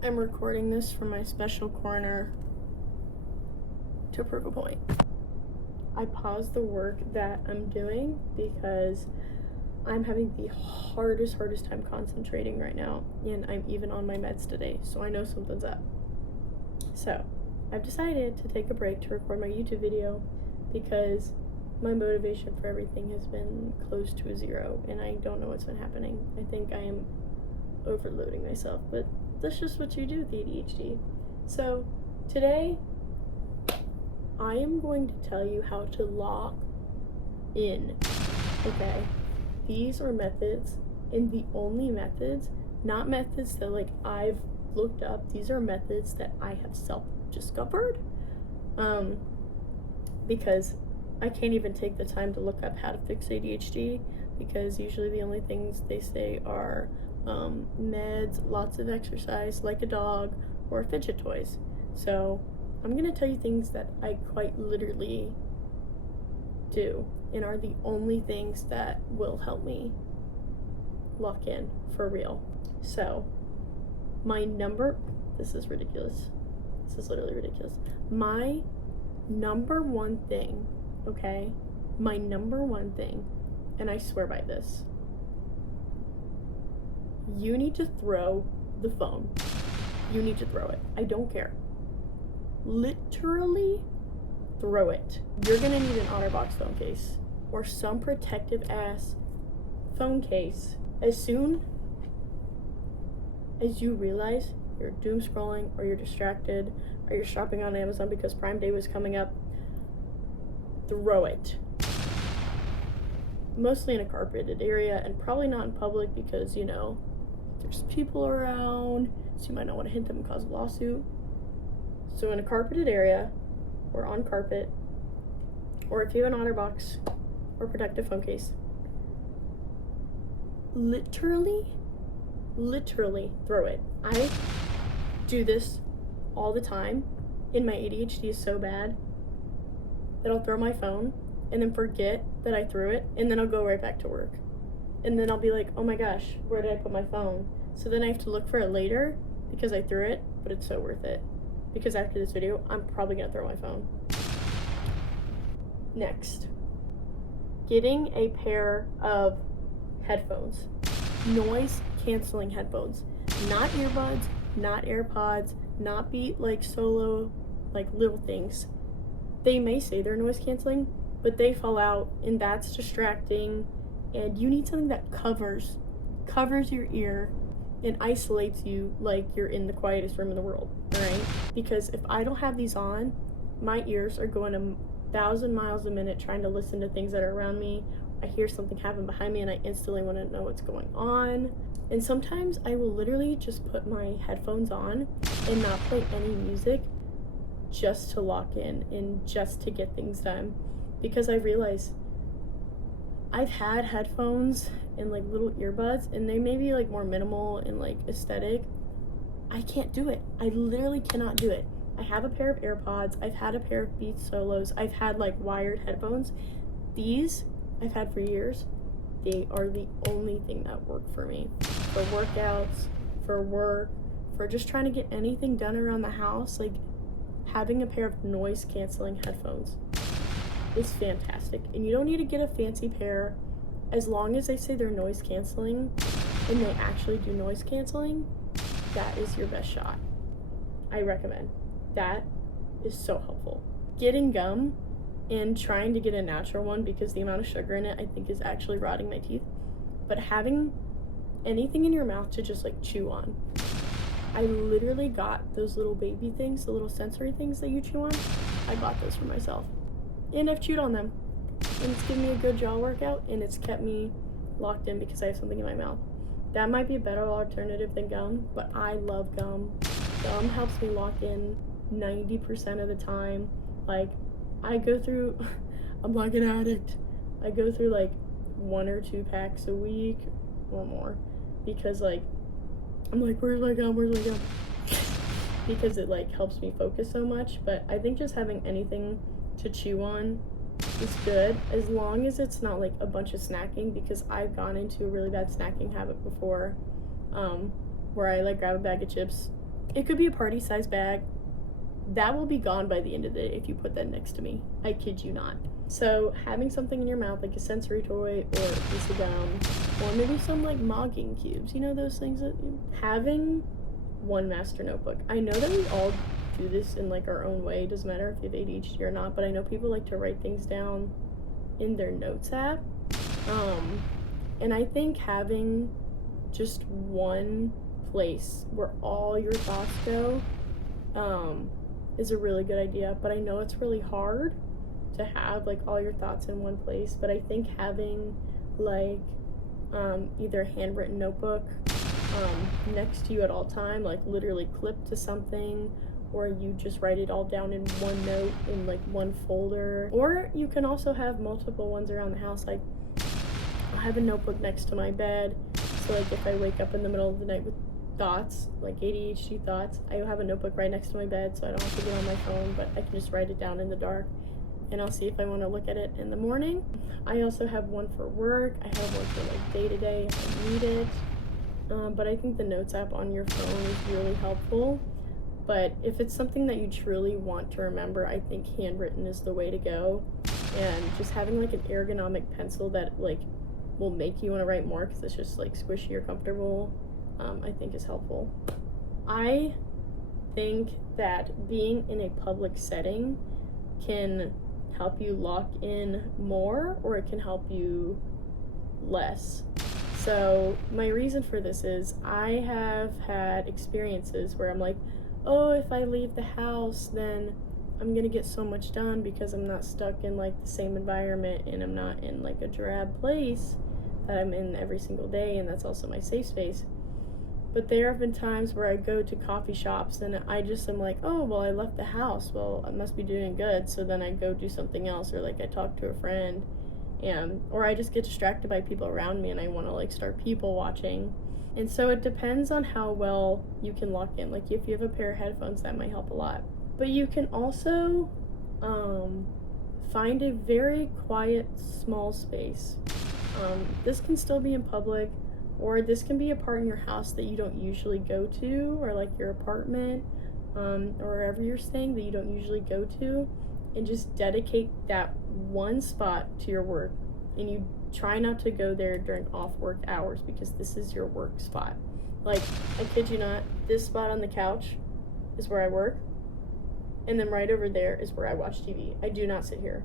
I'm recording this from my special corner to prove a point. I paused the work that I'm doing because I'm having the hardest time concentrating right now, and I'm even on my meds today, so I know something's up. So I've decided to take a break to record my YouTube video because my motivation for everything has been close to a zero, and I don't know what's been happening. I think I am overloading myself, but that's just what you do with ADHD. So today I am going to tell you how to lock in, okay? These are methods, and the only methods, not methods that like I've looked up, these are methods that I have self-discovered, because I can't even take the time to look up how to fix ADHD, because usually the only things they say are meds, lots of exercise, like a dog, or fidget toys. So I'm gonna tell you things that I quite literally do and are the only things that will help me lock in for real. So this is ridiculous. This is literally ridiculous. My number one thing, okay? My number one thing, and I swear by this, you need to throw the phone. You need to throw it. I don't care. Literally throw it. You're gonna need an OtterBox phone case or some protective ass phone case as soon as you realize you're doom scrolling, or you're distracted, or you're shopping on Amazon because Prime Day was coming up. Throw it. Mostly in a carpeted area, and probably not in public because, you know, there's people around, so you might not want to hit them and cause a lawsuit. So in a carpeted area, or on carpet, or if you have an OtterBox or protective phone case, literally throw it. I do this all the time, and my ADHD is so bad that I'll throw my phone and then forget that I threw it, and then I'll go right back to work. And then I'll be like, oh my gosh, where did I put my phone? So then I have to look for it later because I threw it, but it's so worth it. Because after this video, I'm probably gonna throw my phone. Next, getting a pair of headphones. Noise canceling headphones. Not earbuds, not AirPods, not Beat like Solo, like little things. They may say they're noise canceling, but they fall out, and that's distracting. And you need something that covers your ear and isolates you like you're in the quietest room in the world, right? Because if I don't have these on, my ears are going 1,000 miles a minute trying to listen to things that are around me. I hear something happen behind me and I instantly want to know what's going on. And sometimes I will literally just put my headphones on and not play any music just to lock in and just to get things done. Because I realize I've had headphones and like little earbuds, and they may be like more minimal and like aesthetic. I can't do it. I literally cannot do it. I have a pair of AirPods. I've had a pair of Beats Solos. I've had like wired headphones. These I've had for years. They are the only thing that work for me. For workouts, for work, for just trying to get anything done around the house. Like having a pair of noise canceling headphones is fantastic. And you don't need to get a fancy pair. As long as they say they're noise canceling and they actually do noise canceling, that is your best shot. I recommend. That is so helpful. Getting gum and trying to get a natural one, because the amount of sugar in it I think is actually rotting my teeth. But having anything in your mouth to just like chew on. I literally got those little baby things, the little sensory things that you chew on. I bought those for myself. And I've chewed on them. And it's given me a good jaw workout, and it's kept me locked in because I have something in my mouth. That might be a better alternative than gum, but I love gum. Gum helps me lock in 90% of the time. Like, I go through, I'm like an addict. I go through like 1 or 2 packs a week or more, because like, I'm like, where's my gum? Because it like helps me focus so much. But I think just having anything to chew on is good, as long as it's not like a bunch of snacking, because I've gone into a really bad snacking habit before, where I like grab a bag of chips It could be a party size bag. That will be gone by the end of the day if you put that next to me. I kid you not. So having something in your mouth, like a sensory toy or a piece of gum, or maybe some like mogging cubes, you know, those things that having one master notebook. I know that we all do this in like our own way. It doesn't matter if you have ADHD or not, but I know people like to write things down in their notes app. And I think having just one place where all your thoughts go is a really good idea. But I know it's really hard to have like all your thoughts in one place, but I think having like either a handwritten notebook next to you at all time, like literally clipped to something, or you just write it all down in one note in like one folder. Or you can also have multiple ones around the house. Like I have a notebook next to my bed, so like if I wake up in the middle of the night with thoughts, like ADHD thoughts, I have a notebook right next to my bed, so I don't have to get on my phone, but I can just write it down in the dark, and I'll see if I want to look at it in the morning. I also have one for work. I have one for like day-to-day if I need it. But I think the notes app on your phone is really helpful. But if it's something that you truly want to remember, I think handwritten is the way to go. And just having like an ergonomic pencil that like will make you want to write more because it's just like squishy or comfortable, I think is helpful. I think that being in a public setting can help you lock in more, or it can help you less. So my reason for this is I have had experiences where I'm like, oh, if I leave the house, then I'm gonna get so much done because I'm not stuck in like the same environment, and I'm not in like a drab place that I'm in every single day, and that's also my safe space. But there have been times where I go to coffee shops and I just am like, oh, well, I left the house. Well, I must be doing good. So then I go do something else, or like I talk to a friend, and or I just get distracted by people around me and I want to like start people watching. And so it depends on how well you can lock in. Like if you have a pair of headphones, that might help a lot. But you can also find a very quiet, small space. This can still be in public, or this can be a part in your house that you don't usually go to, or like your apartment, or wherever you're staying that you don't usually go to, and just dedicate that one spot to your work. And you try not to go there during off work hours, because this is your work spot. Like, I kid you not, this spot on the couch is where I work, and then right over there is where I watch TV. I do not sit here.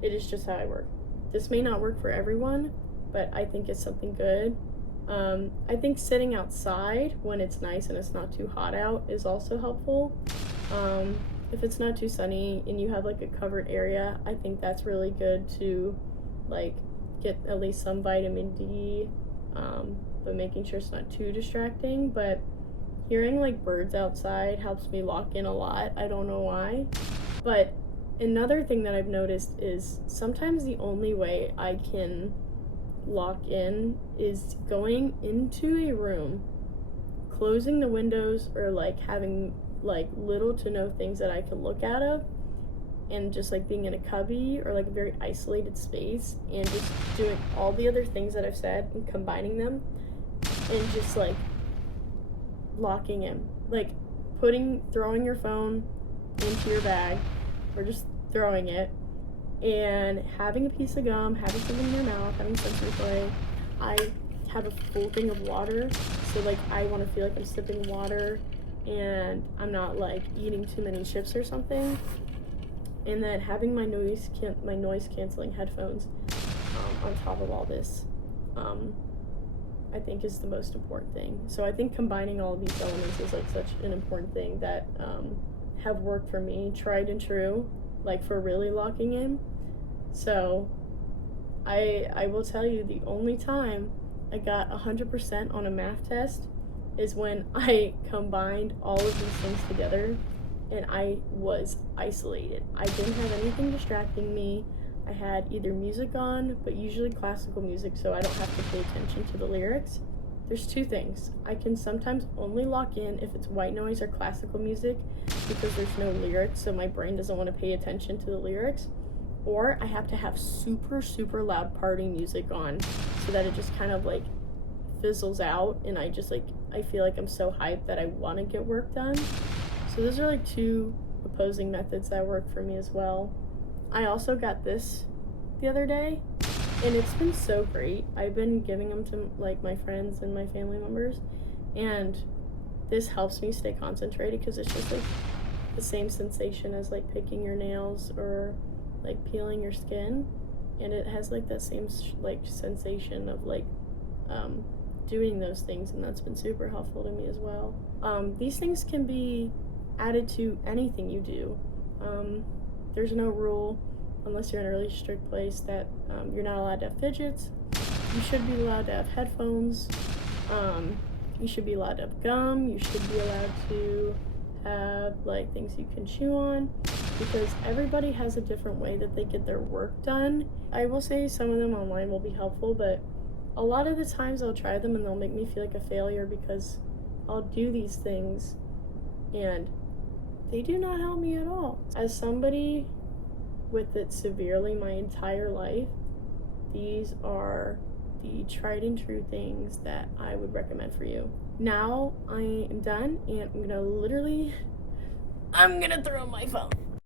It is just how I work. This may not work for everyone, but I think it's something good. I think sitting outside when it's nice and it's not too hot out is also helpful. If it's not too sunny and you have like a covered area, I think that's really good to like get at least some vitamin D, but making sure it's not too distracting. But hearing like birds outside helps me lock in a lot. I don't know why. But another thing that I've noticed is sometimes the only way I can lock in is going into a room, closing the windows, or like having like little to no things that I can look out of, and just like being in a cubby or like a very isolated space, and just doing all the other things that I've said and combining them, and just like locking in, like throwing your phone into your bag, or just throwing it, and having a piece of gum, having something in your mouth, having a sensory toy. I have a full thing of water, so like I want to feel like I'm sipping water and I'm not like eating too many chips or something. And then having my noise canceling headphones on top of all this, I think is the most important thing. So I think combining all of these elements is like such an important thing that have worked for me, tried and true, like for really locking in. So I will tell you, the only time I got 100% on a math test is when I combined all of these things together and I was isolated. I didn't have anything distracting me. I had either music on, but usually classical music, so I don't have to pay attention to the lyrics. There's two things. I can sometimes only lock in if it's white noise or classical music because there's no lyrics, so my brain doesn't want to pay attention to the lyrics. Or I have to have super, super loud party music on so that it just kind of like fizzles out and I just like, I feel like I'm so hyped that I want to get work done. So those are like two opposing methods that work for me as well. I also got this the other day and it's been so great. I've been giving them to like my friends and my family members, and this helps me stay concentrated because it's just like the same sensation as like picking your nails or like peeling your skin, and it has like that same like sensation of like doing those things, and that's been super helpful to me as well. These things can be added to anything you do. There's no rule, unless you're in a really strict place, that you're not allowed to have fidgets. You should be allowed to have headphones. You should be allowed to have gum. You should be allowed to have like things you can chew on, because everybody has a different way that they get their work done. I will say some of them online will be helpful, but a lot of the times I'll try them and they'll make me feel like a failure because I'll do these things and they do not help me at all. As somebody with it severely my entire life, these are the tried and true things that I would recommend for you. Now I am done and I'm gonna throw my phone.